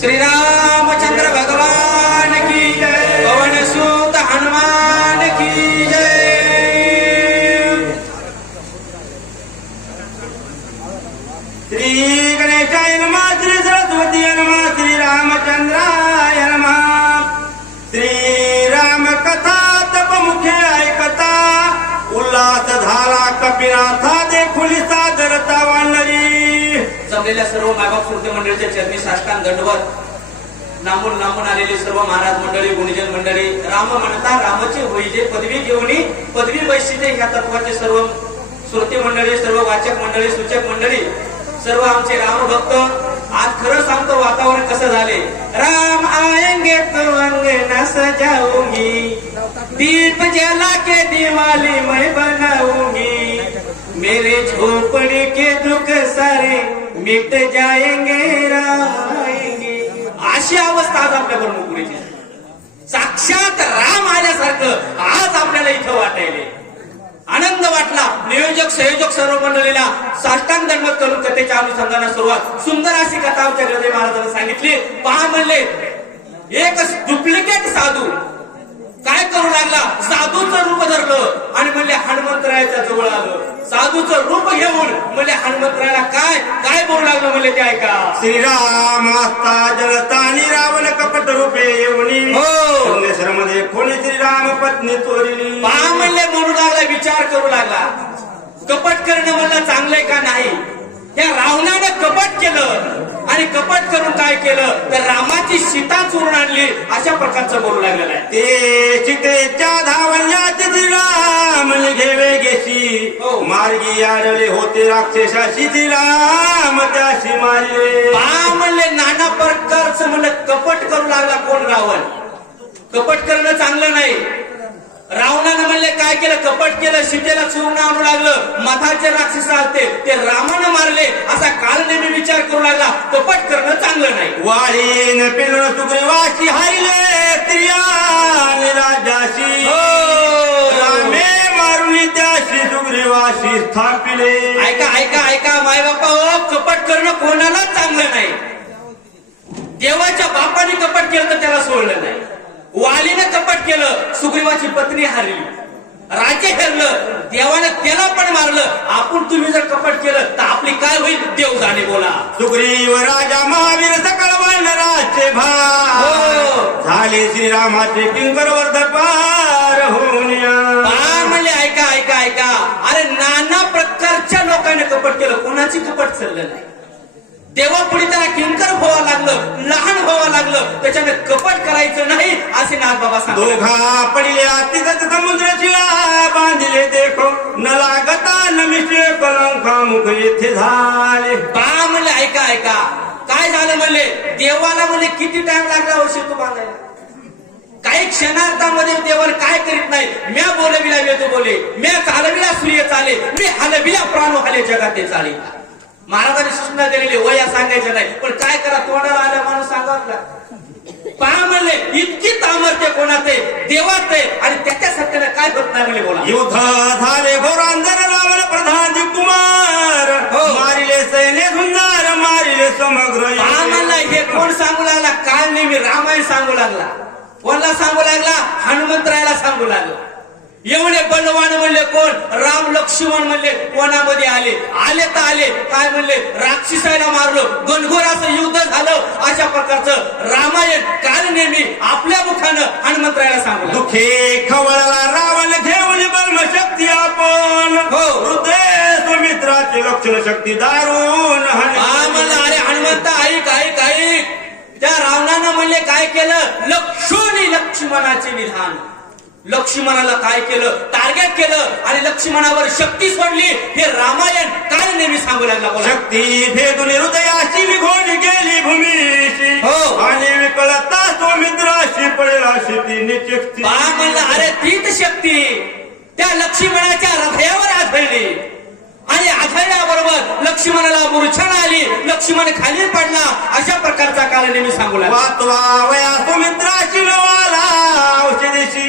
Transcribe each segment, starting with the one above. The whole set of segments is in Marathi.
श्री रामचंद्र भगवान की जय। पवन सुत हनुमान की जय। श्री गणेशाय नमः, श्री सरस्वती नमः, श्री रामचंद्राय नमः। श्री राम कथा तप मुखे ऐकता, उल्हास झाला कपिनाथा देखुली सादरता वानरी। जमलेल्या सर्व मायबाप श्रोते मंडळीच्या चरणी साष्टांग दंडवत। लांबून लांबून आलेली सर्व महाराज मंडळी, गुणीजन मंडळी, राम म्हणता रामाची होईजे पदवी घेऊन पदवी वैशिष्ट्य ह्या तत्वाचे सर्व श्रोते मंडळी, सर्व वाचक मंडळी, सूचक मंडळी, सर्व आमचे राम भक्त। आज खरं सांगतो वातावरण कसं झाले। राम आएंगे तो अंगना सजाऊंगी, दीप जला के दिवाली मैं बनाऊंगी, मेरे झोपड़ी के दुख सारे मिट जाएंगे, राम आएंगे। अशी अवस्था आज आपल्या ब्रह्मपुरीची। साक्षात राम आल्यासारखं आज आपल्याला इथं वाटायले। आनंद वाटला। नियोजक संयोजक सर्व मंडळीला साष्टांग दंडवत करून कथेच्या अनुषंगाने सुरुवात सुंदर अशी कथा आमच्या हृदय महाराजांनी सांगितली। पहा म्हणले, एक डुप्लिकेट साधू काय करू लागला, साधूचं रूप धरलं आणि म्हणले हनुमंतरायाच्या जवळ आलं। साधूचं रूप घेऊन म्हणले हनुमंतरायाला काय काय बोलू लागलं म्हणले ते ऐका। श्रीराम असता जलतानी रावण कपट रूपे येऊनी, संदेशर मध्ये कोणी श्रीराम पत्नी चोरिली। पहा म्हणले बोलू लागला, विचार करू लागला, कपट करणं म्हणलं चांगलंय का नाही। त्या रावणानं कपट केलं आणि कपट करून काय केलं तर रामाची सीता चोरून आणली, अशा प्रकारचं बोलू लागलेलं आहे। ते सीतेच्या धावण्यात श्रीराम घेवे गेशी, मार्गी आडले होते राक्षसाशी श्रीराम त्याशी मारले। पहा म्हणले नाना प्रकारचं म्हणलं कपट करू लागला कोण, रावण। कपट करणं चांगलं नाही। रावणानं म्हणले काय केलं, कपट केलं, सीतेला चोरून आणू लागलं। मधाचे राक्षस आलते ते रामानं मारले, असा कालनेमी विचार करू लागला। कपट करणं चांगलं नाही। वाळीन पिलून सुग्रीवाशी हायले स्त्रिया राजाशी, रामे मारुनी त्याशी सुग्रीवाशी स्थापिले। ऐका ऐका ऐका माय बापा, कपट करणं कोणाला चांगलं नाही। देवाच्या बापाने कपट केलं तर त्याला सोडलं नाही। वालीनं कपट केलं, सुग्रीवाची पत्नी हारली, राज्य हरलं, देवानं त्याला पण मारलं। आपण तुम्ही जर कपट केलं तर आपली काय होईल देव जाणे। बोला। सुग्रीव राजा महावीर सकळ वानराचे भार, झाले श्रीरामाचे किंकर वर्ध पार होऊन। म्हणले ऐका ऐका ऐका, अरे नाना प्रकारच्या लोकांनी कपट केलं, कोणाची कपट चाललं नाही। देवापुढे त्याला किंकर व्हावं लागलं, लहान व्हावं लागलं, त्याच्याने कपट करायचं नाही असे नाथबाबा सांगतात। दोघा पडल्या तिथं समुद्राशिला बांधले देखो, न लागता न मिशे कलंका मुख येथे झाले। पहा म्हणले ऐका ऐका, काय झालं म्हणले, देवाला म्हणले किती टाइम लागला हो सेतू बांधायला। काही क्षणार्धामध्ये देवाला काय करीत नाही। म्या बोलविला वेद बोले, म्या चालविला सूर्य चाले, मी हलविला प्राण हाले जगाते चाले। महाराजांनी सूचना दिलेली वया सांगायचं नाही, पण काय करा, तोंडाला आल्या माणूस सांगावं। पहा म्हणले इतकी तामर्त्य कोणात आहे, देवात आहे, आणि त्याच्या सत्याने काय होत नाही म्हणले। बोला। युद्ध झाले घोरांधर रावण प्रधान कुमार, मारिले सैन्य झुंजार, मारिले समग्र। पहा म्हणला हे कोण सांगू लागला, काल नेहमी रामायण सांगू लागला। कोणाला सांगू लागला, हनुमंतरायाला सांगू लागला। एवढे बलवान म्हणले कोण, राम लक्ष्मण म्हणले कोणामध्ये आले, आले तर आले काय म्हणले, राक्षसाला मारलं, घनघोर असं युद्ध झालं। अशा प्रकारचं रामायण काल नेहमी आपल्या मुखानं हनुमंतरायाला सांगू। दुखे खवळला रावण घेऊन बलशक्ती आपण, हृदय सुमित्राची लक्षण शक्ती दारून। म्हणलं अरे हनुमंत ऐक ऐक ऐक, त्या रावणानं म्हणले काय केलं, लक्ष्मणाचे विधान। लक्ष्मणाला काय केलं, टार्गेट केलं आणि लक्ष्मणावर शक्ती सोडली। हे रामायण काय नेहमी सांगू लागला। शक्ती भेदून हृदयाची विघोडी गेली भूमीशी, आणि विकळता सौमित्राशी पडला शेती निचक्ती। म्हणलं अरे तीच शक्ती त्या लक्ष्मणाच्या हृदयावर आढळली, आणि आढळल्याबरोबर लक्ष्मणाला मूर्छना आली, लक्ष्मण खाली पडला। अशा प्रकारचा काल नेहमी सांगू लागला। वया सौमित्राशी नवाला औषधीशी,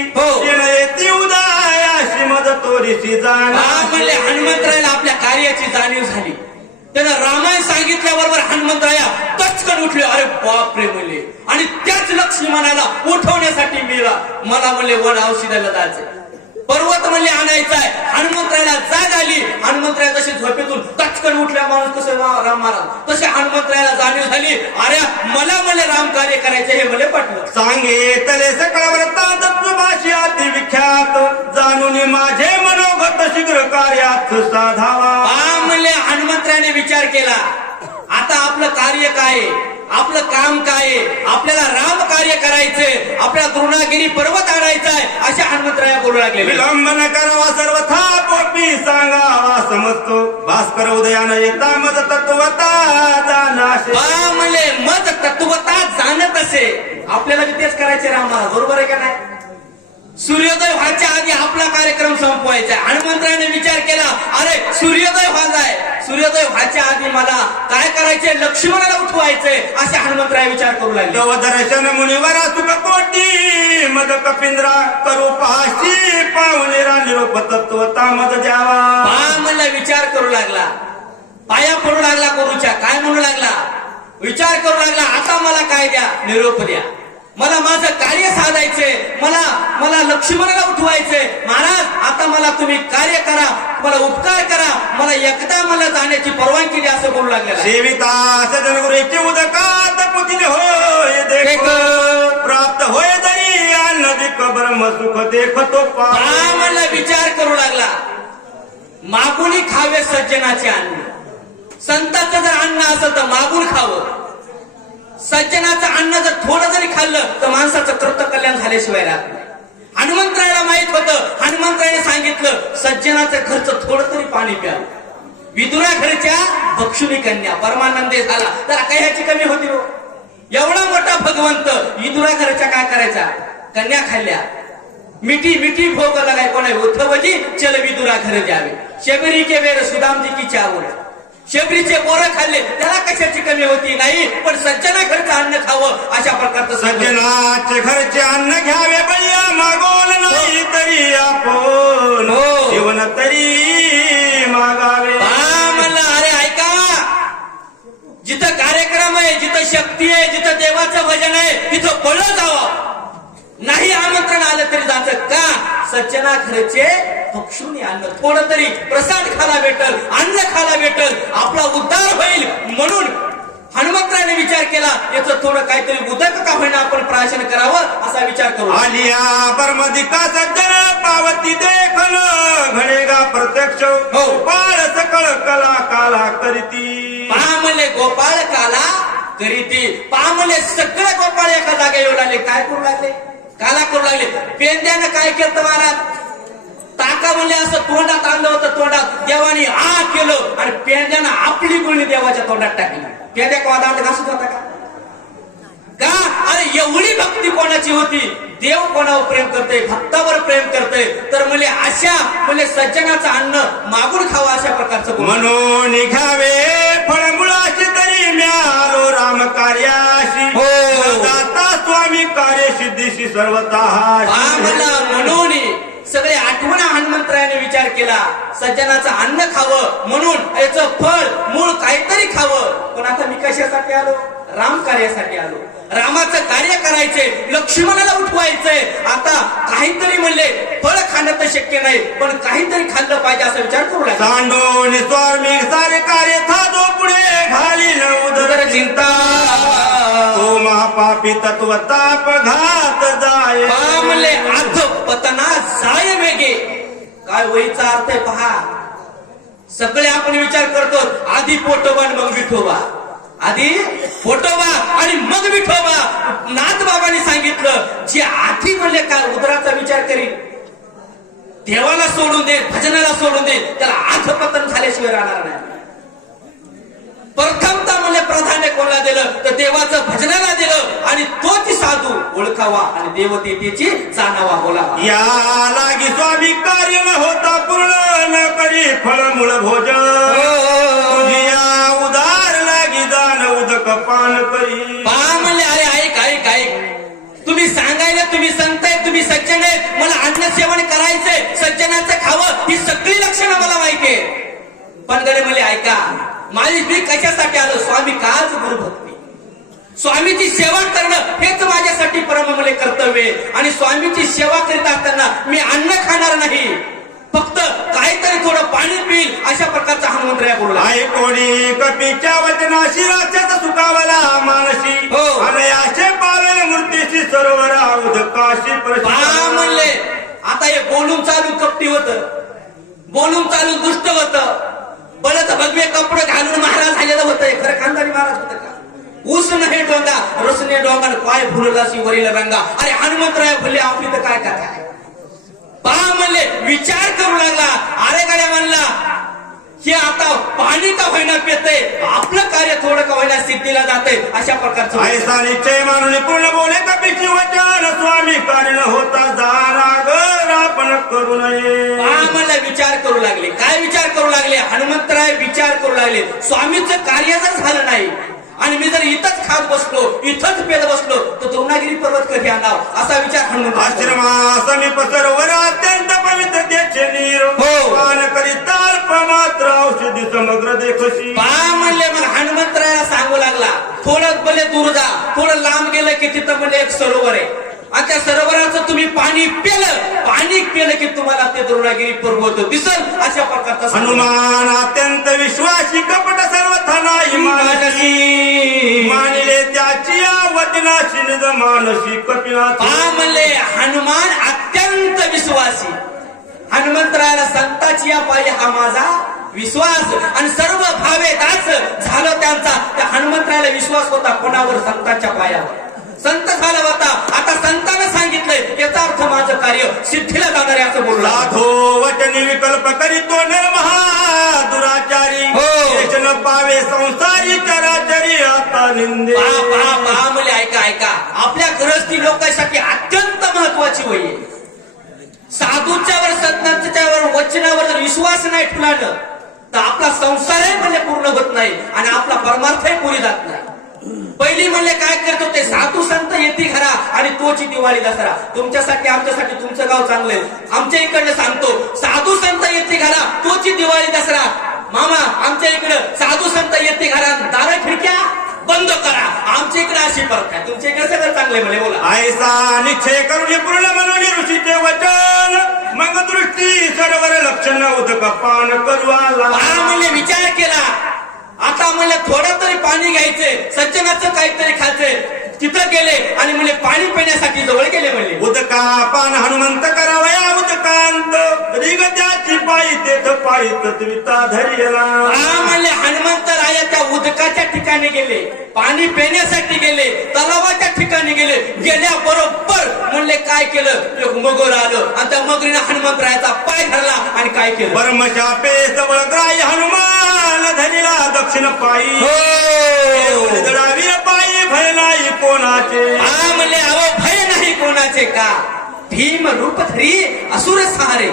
ती उदयाशी मदतोरीशी जाण। म्हणले हनुमंतरायाला आपल्या कार्याची जाणीव झाली। त्यानं रामायण सांगितल्याबरोबर हनुमंतराया तचकन उठले. अरे बापरे म्हणले. आणि त्याच लक्ष्मणाला उठवण्यासाठी मला म्हणले वन औषधाला जायचंय, पर्वत म्हणले आणायचा आहे. हनुमंतरायाला जाग आली. हनुमंतराया तशी झोपेतून तचकन उठल्या माणूस कसं राम महाराज तसे हनुमंतरायाला जाणीव झाली. अरे मला म्हणले राम कार्य करायचे हे मला पटलं. सांगितले सकळ व्रतांत भाषी अति विख्यात, जाणून माझे मनोगत शीघ्र कार्यात साधावा. म्हणले हनुमंतरायाने विचार केला, आता आपलं कार्य काय आहे, आपलं काम काय आहे, आपल्याला राम कार्य करायचंय, आपल्याला द्रोणागिरी पर्वत आणायचा आहे अशा हनुमंतराया बोलू लागले. विलंबन करावा सर्वथा पोटी सांगावा समजतो, भास्कर उदयान येता मज तत्वता जाणाशे. म्हणले मज तत्वता जाणत असे. आपल्याला बी तेच करायचे राम महाराज, बरोबर आहे का नाही. सूर्योदय व्हायच्या आधी आपला कार्यक्रम संपवायचा. हनुमंतरायाने विचार केला, अरे सूर्योदय व्हायचाय, सूर्योदय व्हायच्या आधी मला काय करायचंय, लक्ष्मणाला उठवायचंय असे हनुमंतराय विचार करू लागले. दर्शन मुनिवरा सुख कोटी मद कपिंद्रा करू पाशी पाहुणेरा निरोप तत्वता मद द्यावा. म्हणला विचार करू लागला, पाया पडू लागला गुरुच्या. काय म्हणू लागला, विचार करू लागला, आता मला काय द्या, निरोप द्या, मला माझं कार्य साधायचंय, मला लक्ष्मणाला उठवायचंय. महाराज आता मला तुम्ही कार्य करा, मला उपकार करा, मला एकदा मला जाण्याची परवानगी द्या असं बोलू लागलेला. सेविता सजनगुरेचे उदकात पुतिले होय देख प्राप्त होय जरी अन्न दिक ब्रह्म सुख देखतो पा. मला विचार करू लागला, मागून खावे सज्जनाचे अन्न. संतांचं जर अन्न असेल तर मागून खावं. सज्जनाचं अन्न जर थोडं जरी खाल्लं तर माणसाचं कृत कल्याण झाल्याशिवाय राहत नाही. हनुमंतरायाला माहित होतं. हनुमंतरायाने सांगितलं, सज्जनाचं घरचं थोडं तरी पाणी प्या. विदुरा घरच्या भक्षुनी कन्या परमानंदे झाला तर काही ह्याची कमी होती हो. एवढा मोठा भगवंत विदुरा घरच्या काय करायचा, कन्या खाल्ल्या. मिठी मिठी भोग लगाय कोणा उद्धवजी चल विदुरा घर द्यावे. शबरी के वेळ सुदामजी की चावड. शबरीचे बोरं खाल्ले त्याला कशाची कमी होती नाही, पण सज्जना घरचं अन्न खावं अशा प्रकारचं. सज्जनाचे घरचे अन्न घ्यावे बळ्या मागोल नाही तरी आपण जीवन तरी मागावे. म्हणलं अरे ऐका, जिथं कार्यक्रम आहे, जिथं शक्ती आहे, जिथं देवाचं भजन आहे तिथं पळलं जावं. नाही आमंत्रण आलं तरी जायचं का, सज्जना घरचे भक्षुनी अन्न, थोडं तरी प्रसाद खायला भेटल, अन्न खायला भेटल, आपला उद्धार होईल. म्हणून हनुमंतरायाने विचार केला, याचं थोडं काहीतरी उदक का होईना आपण प्राशन करावं असा विचार करू. आलिया परमदिका सज्जन पावती देखल घडेगा प्रत्यक्ष गोपाळ सकळ कला काला करीती. म्हणले गोपाळ काला करीती. म्हणले सगळे गोपाळ एका जागा येऊ लागले. काय करू लागले, काला करू लागले. पेंद्यानं काय केलं महाराज, टाका म्हणले असं तोंडात आणलं होतं. तोंडात देवानी आ केलं आणि पेंद्यानं आपली गुळणी देवाच्या तोंडात टाकली. पेंद्या का दांड घासत होता का? अरे एवढी भक्ती कोणाची होती, देव कोणावर प्रेम करते, भक्तावर प्रेम करते. तर म्हणजे अशा म्हणजे सज्जनाचं अन्न मागून खावं अशा प्रकारचं म्हणून घ्यावे फळमुळाशी तरी म्यालो राम कार्याशी दाता स्वामी कार्य सिद्धीशी सर्वतः. म्हणून सगळे आठवण हनुमंतरायाने विचार केला, सज्जनाचं अन्न खावं म्हणून याचं फळ मूळ काहीतरी खावं. पण आता मी कशासाठी आलो, राम कार्यासाठी आलो. रामाचं कार्य करायचंय, लक्ष्मणाला उठवायचंय. आता काहीतरी म्हणले फळ खाणं तर शक्य नाही, पण काहीतरी खाल्लं पाहिजे असा विचार करू लागला. सांडोन स्वामी सारे कार्य थादो पुढे घाली न उदर चिंता तो महापापी तत्व ताप घात जाय. म्हणले अर्थ पतना जाय वेगे. काय वहीचा अर्थ आहे पहा. सगळे आपण विचार करतो, आधी पोटोबा मग विठोबा, आधी पोटोबा आणि मग विठोबा. नाथबाबांनी सांगितलं, जे आधी म्हणले काय उदराचा विचार करील, देवाला सोडून दे, भजनाला सोडून दे, त्याला अधपतन झाल्याशिवाय राहणार नाही. प्रथमता म्हणजे प्राधान्य कोणाला दिलं तर देवाचं भजनाला दिलं आणि तोच साधू ओळखावा आणि देवतेची जाणावा बोलावा. या लागी स्वामी कार्य न होता पूर्ण न करी फळमुळ भोजन तुझिया उदार लागी दान उदक पान करी. म्हणले अरे ऐक ऐक ऐक, तुम्ही सांगायला तुम्ही संत आहे, तुम्ही सज्जन आहेत, मला अन्न सेवन करायचंय, सज्जनाचं खावं, ही सगळी लक्षणं मला माहितीये. पण गडे म्हणले ऐका, माझी मी कशासाठी आलो स्वामी काच गुरुभक्ती स्वामीची सेवा करणं हेच माझ्यासाठी परममले कर्तव्य आहे. आणि स्वामीची सेवा करीत असताना मी अन्न खाणार नाही फक्त काहीतरी थोडं पाणी पिईल अशा प्रकारचा हनुमंतराय बोलला आई कोणी कपीच्या वचनाशी राज्याचा सुखावला मानसी हो. अनयाशे पावेल मूर्तीशी सरोवर उदकाशी पहा म्हणले आता हे बोलून चालून कपटी होत बोलून चालून दुष्ट होत बळच भगवे कपडे घालून महाराज झालेलं होतं खरं खानदानी महाराज होतं का ऊस नाही डोंगा रसने डोंगा काय फुललाशी वरील रंगा अरे हनुमंतराय फुले आपली तर काय कथा आहे पहा म्हणले विचार करू लागला अरे गाड्या म्हणला हे आता पाणी का होईना पेते आपलं कार्य थोडं का होईना सिद्धीला जाते अशा प्रकारचं ऐसा निश्चय मानून पूर्ण बोले कपीची वचन स्वामी कार्य न होता जारागर आपण करू नये पहा म्हणला विचार करू लागले काय विचार करू लागले हनुमंतराय विचार करू लागले स्वामीचं कार्य जर झालं नाही आणि मी जर इथंच खात बसलो इथंच पेत बसलो तर द्रोणागिरी पर्वत कधी आणाव असा विचार हनुमंत आश्रमा समीप सरोवर अत्यंत पवित्र त्याचे नीर हो. पान करीता अल्प मात्र औषधी समग्र देखशी पहा म्हणले मग हनुमंतरायाला सांगू लागला थोडं भले दूर जा थोडं लांब गेलं की तिथं म्हणले एक सरोवर आहे आणि त्या सरोवराचं तुम्ही पाणी पिलं की तुम्हाला ते द्रोणागिरी पर्वत दिसल अशा प्रकारचा हनुमान अत्यंत विश्वासी कपट सर्वथा नाही मानिले त्याची वचनाशी निज मानसी कपिनाथी पहा म्हणले हनुमान अत्यंत विश्वासी हनुमंतरायाला संताची या पायी हा माझा विश्वास आणि सर्व भावे दास झालं त्यांचा त्या हनुमंतरायाला विश्वास होता कोणावर संतांच्या पायावर संत झाला होता आता संतानं सांगितलंय याचा अर्थ माझं कार्य सिद्धीला जाणार आहे असं बोलला साधो वचनी विकल्प करीतो नरमहा दुराचारी हो. न पावे संसारी चराचरी आता निंदे पहा मुले ऐका आपल्या गृहस्थी लोकांसाठी अत्यंत महत्वाची वय आहे साधूच्यावर संतांच्यावर वचनावर जर विश्वास नाही ठेवला तर आपला संसारही म्हणजे पूर्ण होत नाही आणि आपला परमार्थही पुरी जात नाही पहिली म्हणले काय करत होते साधू संत येते घरा आणि तोची दिवाळी दसरा तुमच्यासाठी आमच्यासाठी तुमचं गाव चांगलंय आमच्या इकडनं सांगतो साधू संत येते घरा तोची दिवाळी दसरा मामा आमच्या इकडं साधू संत येते घरा दार खिडक्या बंद करा आमच्या इकडे अशी परत आहे तुमच्या इकडे सगळं चांगलंय म्हणे बोला ऐसा निश्चय करून पूर्ण म्हणून ऋषीचे वचन मग दृष्टी सर्वर लक्षण उदक पान करू आला म्हणले विचार केला आता मला थोडं तरी पाणी घ्यायचंय सज्जनाचं काहीतरी खायचंय तिथं गेले आणि म्हणजे पाणी पिण्यासाठी जवळ गेले म्हणले उदका पान हनुमंत करावया उदकांत रिगत्याची पायी तेथ पायी तत्विता धरियला म्हणले हनुमंत राया त्या उदकाच्या ठिकाणी गेले पाणी पिण्यासाठी गेले तलावाच्या ठिकाणी गेले गेल्या बरोबर म्हणले काय केलं एक मगर आलं आणि त्या मगरीनं हनुमंतरायाचा पाय धरला आणि काय केलं परमशापे सबळ ग्राह्य हनुमान धरिला दक्षिण पायी दडावीर पायी भय नाही कोणाचे म्हणले अहो भय नाही कोणाचे का भीम रूप धरी असुर सहारे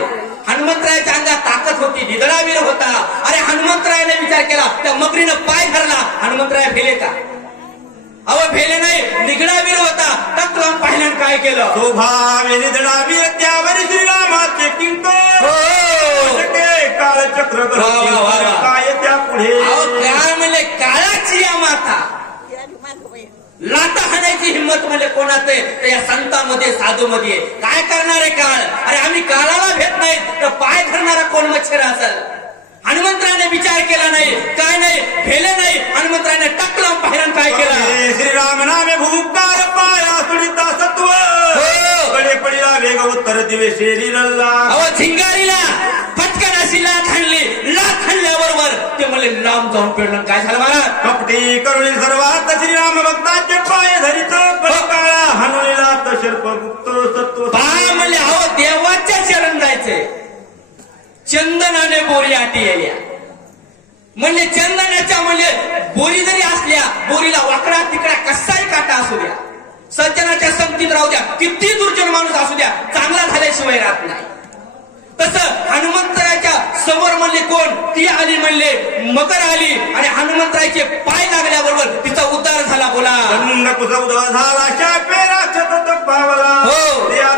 हनुमंतरायाच्या अंगात ताकद होती निधळावीर होता अरे हनुमंतरायाने विचार केला त्या मगरीनं पाय धरला हनुमंतराय भेले का अहो भेले नाही निगडावीर होता टक लावून पाहिल्यानं काय केलं शोभावे निधळावीर त्यावर श्रीरामाचे किंकर काळचक्र काय त्या पुढे काय म्हणले काळाची या माता लाता हाणायची हिंमत म्हणजे कोणाच आहे या संतांमध्ये साधूमध्ये काय करणारे काळ अरे आम्ही काळाला भेट नाही तर पाय धरणारा कोण मच्छर असेल हनुमंतराने विचार केला नाही काय नाही भेले नाही हनुमंतराने टक लावून पाहिलं काय केलं श्रीराम नामे भूकार पाया सुनिता सत्व कडे पडिला वेग उत्तर दिवे शेरी लल्ला अहो झिंगारीला फटकन अशी लाथ हाणली लाथ हाणल्याबरोबर ते मला लांब जाऊन पेडलं काय झालं मला कपटी करुणी सर्वात श्रीराम भक्ताचे पाय धरित काळा हनुलीला तशर्प गुप्त सत्व पाय म्हणले अहो देवाच्या शरण जायचे चंदनाने बोरी आटी येल्या म्हणजे चंदनाच्या म्हणजे बोरी जरी असल्या बोरीला वाकडा तिकडा कसाही काटा असू द्या सज्जनाच्या संगतीत राहू द्या किती दुर्जन माणूस असू द्या चांगला झाल्याशिवाय राहत नाही तसं हनुमंतराच्या समोर म्हणले कोण ती आली म्हणले मकर आली आणि हनुमंतराचे पाय लागल्याबरोबर तिचा उद्धार झाला बोला कुसौद झाला शापे राक्षस पावला हो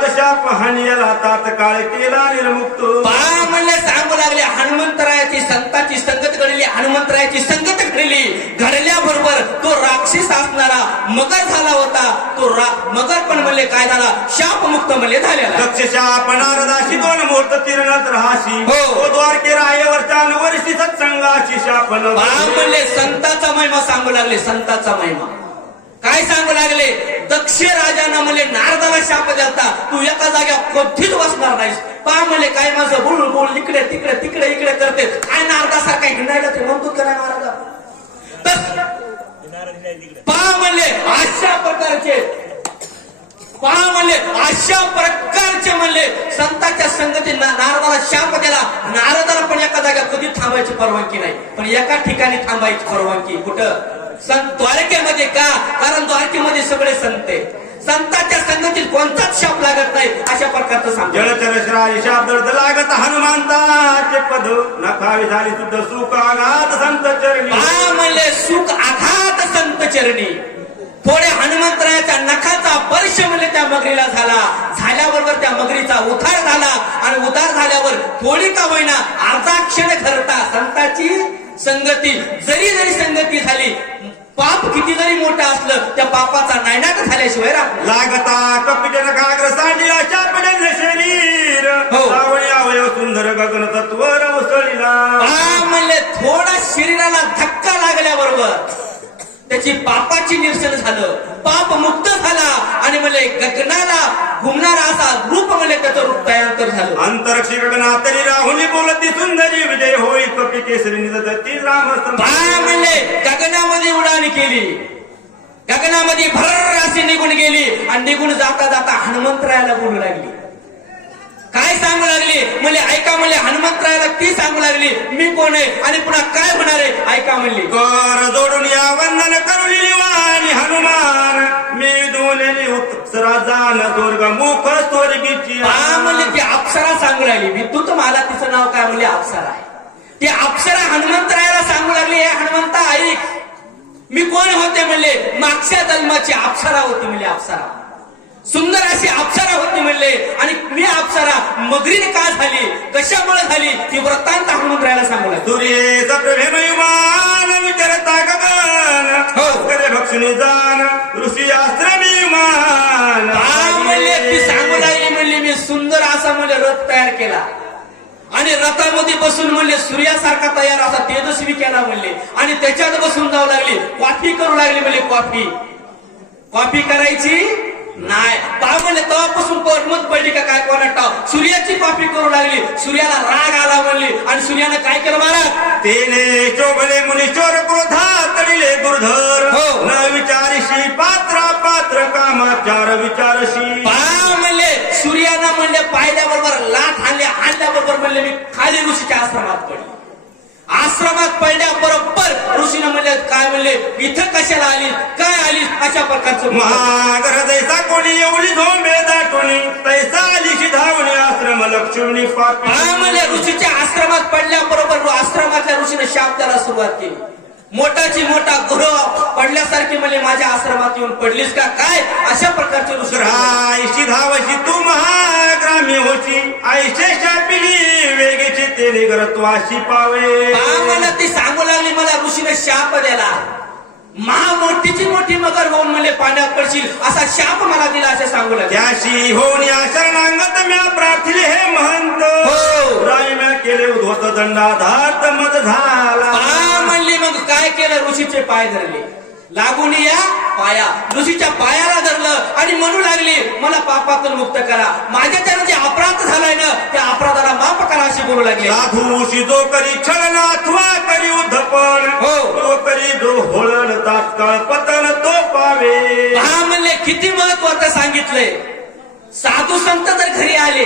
शाप हानियाला तात्काळ केला निर्मुक्त पहा म्हणले सांगू लागले हनुमंतरायाची संताची संगत घडली हनुमंतरायाची संगत घडली. घडल्याबरोबर तो राक्षस असणारा मगर झाला होता. तो मगर पण म्हणले काय झाला, शापमुक्त म्हणले झालेला. दक्ष शाप नारदाशी 2 मुहूर्त तीर्णच राहाशी. हो. द्वारके रायवरच्या वर्षी सत्संगाशी शापन. म्हणले संताचा महिमा सांगू लागले. संताचा महिमा काय सांगू लागले. दक्ष राजानं म्हणले नारदाला शाप द्यालता, तू एका जाग्यावर कधीच बसणार नाहीस. पहा म्हणले काय माझं बोल बोल इकडे तिकडे तिकडे इकडे करते. काय नारदासारखा हिंडायला ते म्हणतो का नाही महाराजा. पहा म्हणले अशा प्रकारचे म्हणले संतांच्या संगतीत नारदाला शाप दिला. नारदाला पण एका जागा कधी थांबायची परवानगी नाही, पण एका ठिकाणी थांबायची परवानगी. कुठं? द्वारकेमध्ये. का? कारण द्वारकेमध्ये सगळे संत आहे. संतांच्या संगतीत कोणताच शाप लागत नाही. अशा प्रकारचं सांगतो. जलचर श्राय शाप लागत हनुमंताचे पद. नखावी झाली सुद्धा सुख आघात संत चरणी. म्हणले सुख आघात संत चरणी. थोडे हनुमंतरायाच्या नखाचा स्पर्श म्हणले त्या मगरीला झाला. झाल्याबरोबर त्या मगरीचा उद्धार झाला. आणि उद्धार झाल्यावर थोडी का होईना अर्धा क्षण धरता संताची संगती जरी संगती झाली, पाप किती जरी मोठं असलं त्या पापाचा नायनाट झाल्याशिवाय लागता कपिटन काग्र सांडिला चापडन शरीर. सावळी अवयव सुंदर गगन तत्वर उसळीला. म्हणले थोडा शरीराला धक्का लागल्याबरोबर त्याची पापाची निरसन झालं, पाप मुक्त झाला. आणि म्हणले गगनाला घुमणारा असा रूप म्हणले त्याचं रूप तयार झालं. अंतरक्षी गगनात तरी राहुली बोलती सुंदरी विजय होई कपी केसरी निजती रामस्त. म्हणले गगनामध्ये उडाण केली, गगनामध्ये भर अशी निघून गेली. आणि निघून जाता जाता हनुमंतरायाला बोलू लागली. काय सांगू लागली म्हणले ऐका म्हणले. हनुमंतरायाला ती सांगू लागली मी कोण आहे आणि पुन्हा काय होणार आहे ऐका म्हणली. कर जोडून या वंदन करुली वाणी हनुमान. मी दोन्ही उत्सरा जाण दुर्ग मुख स्वर्गीची. म्हणले ती अप्सरा सांगू लागली. मी तू तर मला तिचं नाव काय म्हणले अप्सरा आहे. ती अप्सरा हनुमंतरायाला सांगू लागली हे हनुमंता ऐक मी कोण होते म्हणले. मागच्या जन्माची अप्सरा होती म्हणले. अप्सरा सुंदर अशी अप्सरा होती म्हणले. आणि मी अप्सरा मगरीने का झाली कशामुळे झाली ती वृत्तांत हनुमंतरायाला सांगू लागली. सूर्येचा प्रभेमयुमान विचारता गगन. करे भक्षुनी जाण ऋषी आश्रमीमान. म्हणले ती सांगू लागली म्हणले मी सुंदर असा म्हणले रथ तयार केला. आणि रथामध्ये बसून म्हणले सूर्यासारखा तयार असा तेजस्वी केला म्हणले. आणि त्याच्यात बसून जाऊ लागली. कॉफी करू लागली म्हणले. कॉफी करायची नाही. म्हणले तेव्हापासून मत पडली का काय कोणा टाव सूर्याची कॉफी करू लागली. सूर्याला राग आला म्हणली. आणि सूर्यानं काय केलं महाराज तेने शोभले मुनी चोर क्रोधा तडिले दुर्धर. न विचारशी पात्र पात्र कामाचार विचारशी. म्हणले सूर्यानं म्हणले पाहिल्याबरोबर लाट आणल्याबरोबर म्हणले मी खाली ऋषीच्या आश्रमात पडले. आश्रमात पडल्याबरोबर ऋषीनं म्हणले काय म्हणले इथं कशाला आली काय आली अशा प्रकारचं. महागर जैसा कोणी एवढी झोंबे दाटुनी तैसा आलीशी धावणी आश्रम लक्ष्मी पापी. म्हणले ऋषीच्या आश्रमात पडल्याबरोबर आश्रमातल्या ऋषीने शाप द्यायला सुरुवात केली. मोठाची मोठा गृह पडल्यासारखी म्हणले माझ्या आश्रमात येऊन पडलीस का काय अशा प्रकारचे ऋषी. आईशी धावशी तू महाग्रामी होची आईशे शापिली वेगेची तेने गरत्वाशी पावे. मला ती सांगू लागली मला ऋषीने शाप द्याला. मोठीची मोठी मगर होऊन म्हणले पाण्यात पडशील असा शाप मला दिला असे सांगू लागले. त्याशी होऊन या शरणांगत म्या प्रार्थिले हे महंत. राय म्या केले उद्वत दंडाधात मत झाला. म्हणली मग काय केलं ऋषीचे पाय धरले लागून या पाया ऋषीच्या पायाला धरलं आणि म्हणू लागली मला पापातून मुक्त करा. माझ्याच्यानं जे अपराध झालाय ना त्या अपराधाला माफ करा अशी बोलू लागली. साधूशी जो करी छळना अथवा करी उद्धपण तो करी जो होळण तात्काळ पतन तो पावे. म्हणले किती महत्वाचं सांगितलंय. साधू संत जर घरी आले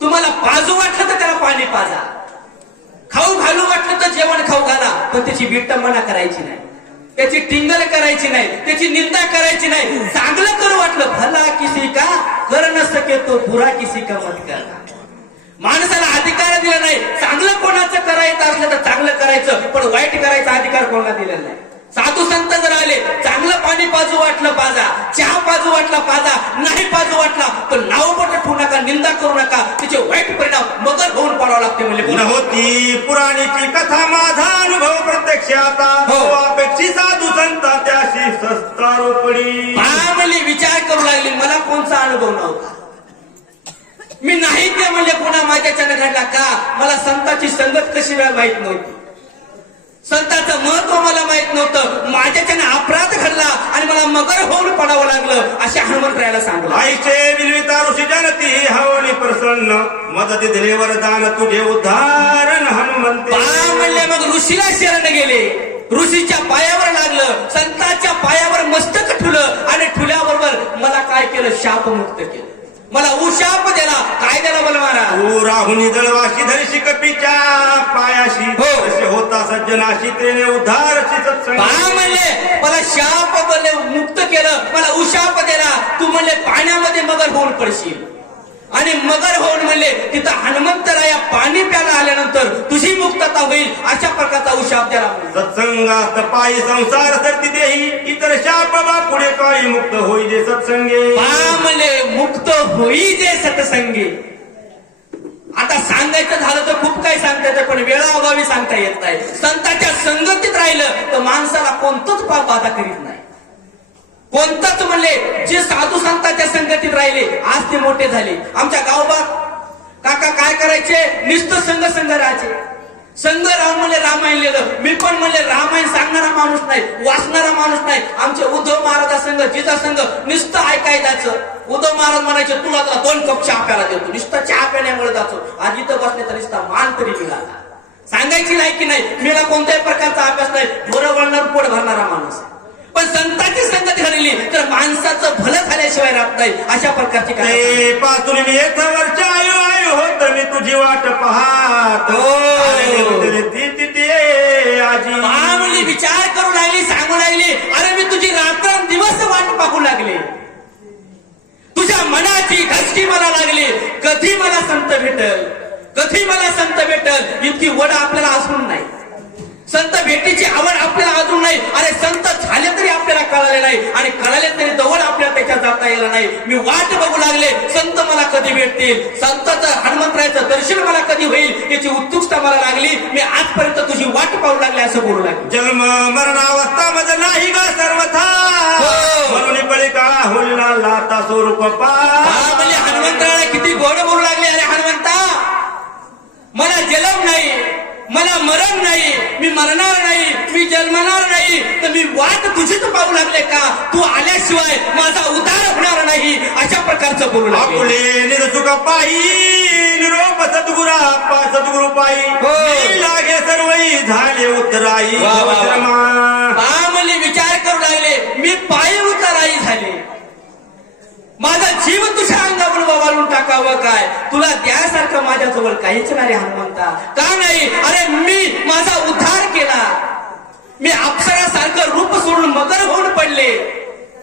तुम्हाला पाजू वाटलं तर त्याला पाणी पाजा, खाऊ घालू वाटलं तर जेवण खाऊ घाला, पण त्याची विटंबना करायची नाही, त्याची टिंगल करायची नाही, त्याची निंदा करायची नाही. चांगलं करू वाटलं भला किसी का कर न सके तो बुरा किसी का मत करना. माणसाला अधिकार दिला नाही. चांगलं कोणाचं करायचं असलं तर चांगलं करायचं, पण वाईट करायचा अधिकार कोणाला दिलेला नाही. साधू संत जर आले चांगलं पाणी पाजू वाटलं पाजा, चहा पाजू वाटला पाजा, नाही पाजू वाटला पण नाव पट ठेवू नका, निंदा करू नका, त्याचे वाईट परिणाम मगर होऊन पडा. करावं लागते म्हणले पुन्हा. नव्हती पुराणीची कथा माझा अनुभव प्रत्यक्ष आता हो. अपेक्षी साधू संता त्याशी सस्ता रोपडी. पहा म्हणले विचार करू लागले मला कोणचा अनुभव नव्हता. मी नाही ते म्हणले पुन्हा माझ्याच्यानं घडला का मला संतांची संगत कशी वेळ माहित नव्हती. संतांचं महत्व मला माहित नव्हतं. माझ्याच्यानं अपराध घडला आणि मला मगर होऊन पडावं लागलं असे हनुमंतरायाला सांगलं. आईचे विलविता ऋषी जनती हवली प्रसन्न मदती दिले वरदान तुझे उद्धारण हनुमंते. पहा म्हणले मग ऋषीला शरण गेले. ऋषीच्या पायावर लागलं. संतांच्या पायावर मस्तक ठुलं आणि ठुल्याबरोबर मला काय केलं शापमुक्त केलं. मला उशाप दिला. काय दिला मला मारा तू राहुनी दळवाशी धरशी कपीच्या पायाशी हो. तसे होता सज्जनाशी तेने उद्धारशी सत्संग. पहा म्हणले मला शाप म्हणले मुक्त केलं. मला उशाप दिला. तू म्हणले पाण्यामध्ये मगर होऊन पडशील आणि मगर होऊन म्हणले तिथं हनुमंतराया पाणी प्यायला आल्यानंतर तुझी मुक्तता होईल अशा प्रकारचा उशाप दिला. सत्संगात पायी संसार सरती देही इतर शाप बा पुढे काळी मुक्त होई जे सत्संगे. पहा म्हणले मुक्त होई जे सत्संगी. आता सांगायचं झालं तर खूप काही सांगता येतं पण वेळाअभावी सांगता येत नाही. संतांच्या संगतीत राहिलं तर माणसाला कोणतंच पाप बाधा करीत नाही. कोणताच म्हणले जे साधू संतांच्या संगतीत राहिले आज ते मोठे झाले. आमच्या गावबाग काका काय करायचे नुसतं संघ राहायचे. संघ राम म्हणले रामायण लिहिलं. मी पण म्हणले रामायण सांगणारा माणूस नाही वाचणारा माणूस नाही. आमचे उद्धव महाराजा संघ जिजा संघ नुसतं ऐकायचं. उद्धव महाराज म्हणायचे तुला 2 कप चहा प्यायला देतो. नुसतं चहा पिण्यामुळे जातो. आज इथं बसले तर नुसता मान तरी मिळाला. सांगायची नाही की नाही मला कोणत्याही प्रकारचा अभ्यास नाही. ढोरं वळणार पोट भरणारा माणूस. पण संतांची संगत घडली तर माणसाचं भलं झाल्याशिवाय राहत नाही. अशा प्रकारची काय पासून मी 1 वर्ष आयो होत मी तुझी वाट पाहत आजी. म्हणली विचार करू लागली सांगू लागली अरे मी तुझी रात्रंदिवस वाट पाहू लागले. तुझ्या मनाची घसकी मला लागली. कधी मला संत भेटल कधी मला संत भेटल. इतकी वड आपल्याला असून नाही. संत भेटीची आवड आपल्याला अजून नाही. अरे संत झाले तरी आपल्याला कळाले नाही आणि कळाले तरी जवळ आपल्याला त्याच्या जाता येईल नाही. मी वाट बघू लागले संत मला कधी भेटतील. संतांचं हनुमंतरायाचं दर्शन मला कधी होईल याची उत्सुकता मला लागली. मी आजपर्यंत तुझी वाट पाहू लागले असं बोलू लागले. जन्म मरणावस्था मध्ये नाही ग सर्वथा म्हणून बळी काळा होईल लाता स्वरूप म्हणजे हनुमंतरायाला किती गोड बोलू लागले. अरे हनुमंता मला जन्म नाही मला मरण नाही मी मरणार नाही मी जन्मणार नाही तर मी वाट तुझीच पाहू लागले का. तू आल्याशिवाय माझा उद्धार होणार नाही अशा प्रकारचं बोलू लागले. आपले निरसुख पायी निरोप सद्गुरू पायी लागे सर्वही झाले उतराई. म्हणले विचार करू लागले मी पायी उतराई झाले. माझा जीव तुझ्या अंगावर ववाळून टाकावं काय. तुला त्यासारखं माझ्याजवळ काहीच नाही हनुमंता. का नाही अरे मी माझा उद्धार केला. मी अप्सरासारखं रूप सोडून मगर होऊन पडले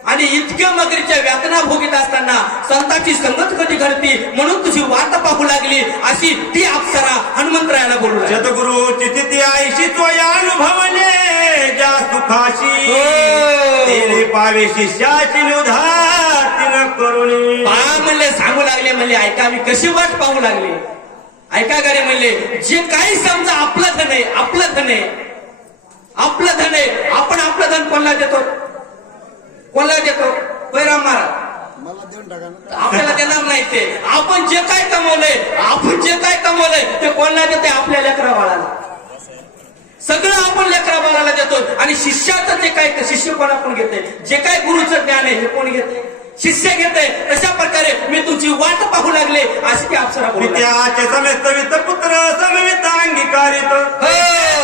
आणि इतक्या मगरीच्या व्यातना भोगीत असताना संतांची संगत कधी घडती म्हणून तुझी वाट पाहू लागली अशी ती अप्सरा हनुमंतरायाला बोलू लागली. सद्गुरूची तिथे आईशी तो अनुभवले ज्या सुखाशी तिने पावे शिष्याची उधार तिनं करुणी. म्हणले सांगू लागले म्हणले ऐका मी कशी वाट पाहू लागले. ऐका गारे म्हणले जे काही समजा आपलं धन आहे आपलं धन आहे आपलं धन आहे. आपण आपलं धन कोणाला देतो कोणाला देतो पैराम महाराज आपल्याला देणार नाही. ते आपण जे काय कमवलंय ते कोणाला देते आपल्या लेकरा बाळाला. सगळं आपण लेकरा बाळाला देतो आणि शिष्याचं जे काय शिष्य कोण आपण घेते जे काय गुरुचं ज्ञान आहे हे कोण घेते शिष्य घेते. तशा प्रकारे मी तुमची वाट पाहू लागले अशी ती अप्सरा बोलू लागली. त्याचे समेत पुत्र समेत अंगीकारित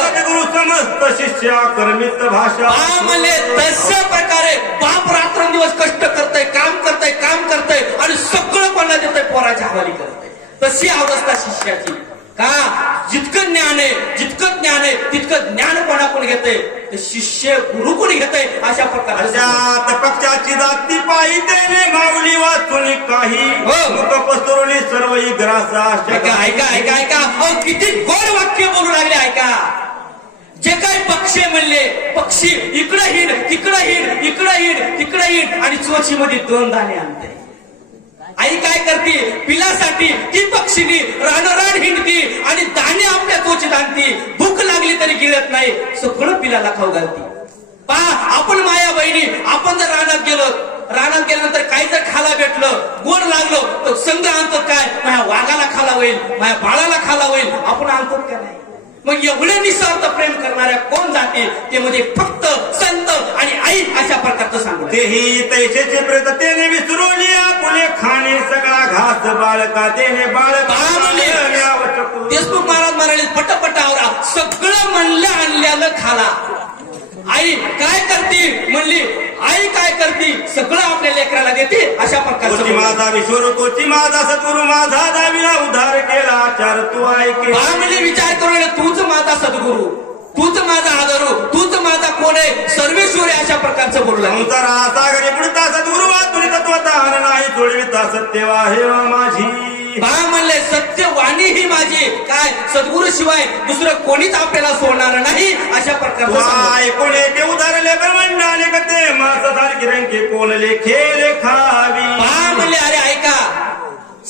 सद्गुरु समस्त शिष्या कर्मित भाषा. म्हणले तशा प्रकारे बाप रात्रंदिवस कष्ट करतय काम करतय आणि सगळं कोणाला देतोय पोराच्या हवाली करतय. तशी अवस्था शिष्याची का जितकं ज्ञान आहे तितकं ज्ञान कोणाकडून घेते शिष्य गुरु कोण घेते अशा प्रकारे पक्षाची जाती पायी त्याने माऊली वाचून काही पसरवली सर्व ग्रासा. ऐका किती गोड वाक्य बोलू लागले. ऐका जे काही पक्षी म्हणले पक्षी इकडं हिड तिकडं हिड आणि चोची मध्ये 2 दाणे आणते. आई काय करते पिलासाठी ती पक्षिणी रानरान हिंडती आणि दाणे आपल्या त्वचेत आणती. भूक लागली तरी गिळत नाही, सगळं पिलाला खाऊ घालती. पहा आपण माया बहिणी, आपण जर रानात गेल्यानंतर काही जर खाला भेटलं, गोड लागलो तर संघ आणतो. काय माझ्या वाघाला खाला होईल, माझ्या बाळाला खाला होईल, आपण आणतो का नाही? मग एवढे निस्वार्थ प्रेम करणाऱ्या कोण जाते ते म्हणजे फक्त संत आणि आई अशा प्रकारचं सांगतो. तेही तैसेचे प्रेत तेने विसरवली आपुले खाणे सगळा घास बाळका तेने देशमुख महाराज म्हणाले पटपट आवरा, सगळं म्हणलं आणल्यानं खाला. आई काय करते म्हणली, आई काय करते सगळं आपल्या लेकराला देते अशा प्रकारचं. माझा विश्वर तोची माझा सद्गुरु माझा दाविला उद्धार केला आचार तू ऐके. म्हणजे विचार करून तूच माझा सद्गुरु, तूच माझा आदरू, तूच माझा कोण आहे, सर्वेश्वर आहे अशा प्रकारचं बोलला. सागरे पुढता सद्गुरु तुझी तत्वता नाही सोडविता सत्यवा हे माझी. म्हणले सत्यवाणी ही माझी, काय सद्गुरु शिवाय दुसरं कोणीच आपल्याला सोडणार नाही अशा प्रकारचं. कोणी ते उदाहरले ब्रह्मांडाने कते मासासारखी रंगी कोण लेखे लेखावी. म्हणले अरे ऐका,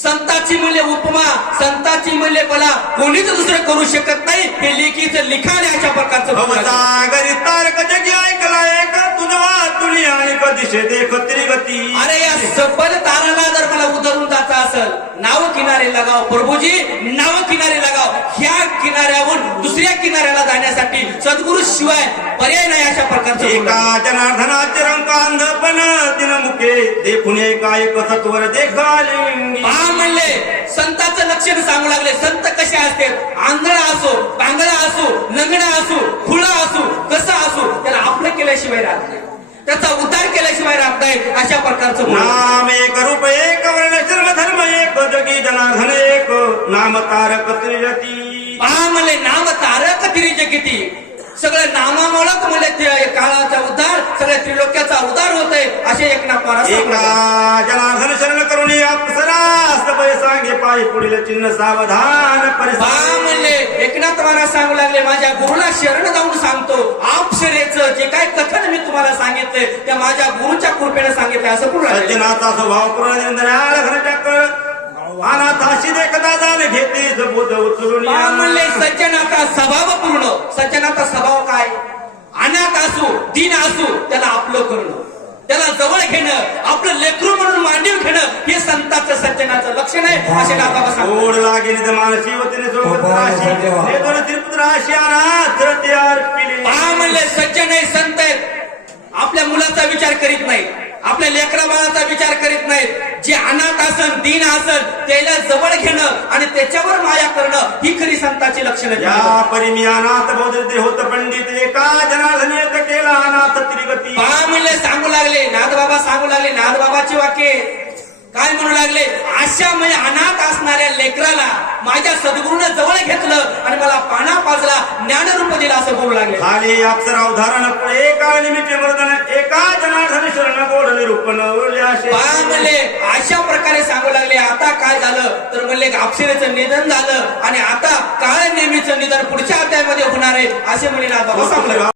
संताची मूल्य उपमा, संताची मूल्य मला कोणीच दुसरं करू शकत नाही, हे लेखीचं लिखाण अशा प्रकारचं. सागरी तारक जगी ऐकला एक तुझवा तुली आणि कधीशे देख त्रिगती. अरे या सबल ताराला जर मला उधरून जायचं असेल, नाव किनारे लगाव प्रभूजी, नाव किनारे लगाव. ह्या किनाऱ्यावरून दुसऱ्या किनाऱ्याला जाण्यासाठी सद्गुरु शिवाय पर्याय नाही अशा प्रकारचं. एका जनार्दनाचे रंग अंधपण दिनमुखे देखून एका एक सत्वर देखालिंगी. म्हणले संताचं लक्षण सांगू लागले. संत कसे असते, आंधळा असो, बांगडा असो, लंगडा असो, खुळा असो, कसा असो, त्याला आपलं केल्याशिवाय राहत नाही, त्याचा उद्धार केल्याशिवाय राहत नाही अशा प्रकारचं. नाम एक रूप एक वर्ण सर्व धर्म एक जगी जनार्दन एक नाम तारक त्रिजती. म्हणले नाम तारक त्रिजगती, सगळं नामामुळेच म्हणजे काळाचा उद्धार, सगळ्या त्रिलोक्याचा उद्धार होतोय असे एकनाथ महाराज. जनार्दन शरण करून अप्सरा सांगे पायी पुढील चिन्ह सावधान. म्हणले एकनाथ महाराज सांगू लागले, माझ्या गुरुला शरण जाऊन सांगतो, अप्सरेचं जे काय कथन मी तुम्हाला सांगितलंय त्या माझ्या गुरुच्या कृपेने सांगितलंय असं पूर्ण. सज्जनाचा स्वभाव पूर्ण अनाथाशी देखता जाण घेते बोध उचलून. म्हणले सज्जनाचा स्वभाव पूर्ण. सज्जनाचा स्वभाव काय, अनाथ असू दीन असू त्याला आपलं करणं, त्याला जवळ घेणं, आपलं लेकरू म्हणून मांडीव घेणं, हे संतांचं सज्जनाचं लक्षण आहे असे नाथबाबा सांगतात. ओढ लागेल मानसी वतीने सोबत राशी अनाथ पिले. म्हणले सज्जन आहे, संत आहेत, आपल्या मुलाचा विचार करीत नाही, आपल्या लेकरा बाळाचा विचार करीत नाहीत. जे अनाथ असन दीन असन त्याला जवळ घेणं आणि त्याच्यावर माया करणं ही खरी संतांची लक्षणं. या परी मी अनाथ बौद्ध होत पंडित एका जनार्दने केला अनाथ त्रिगती. म्हणले सांगू लागले नाथबाबा, सांगू लागले नाथबाबाचे वाक्य काय म्हणू लागले, अशा म्हणजे अनाथ असणाऱ्या लेकराला माझ्या सद्गुरूने जवळ घेतलं आणि मला पाना पाजला, ज्ञानरूप दिला असं बोलू लागले. खाली अप्सरा उदाहरण एका निमित्त मर्दन एका जनार्दन शरण गोड निरूपण. म्हणले अशा प्रकारे सांगू लागले. आता काय झालं तर म्हणले अप्सरेचं निधन झालं आणि आता काळ नेहमीचं निधन पुढच्या अध्यायामध्ये होणार आहे असे म्हणे नाथबाबा सांगू लागले.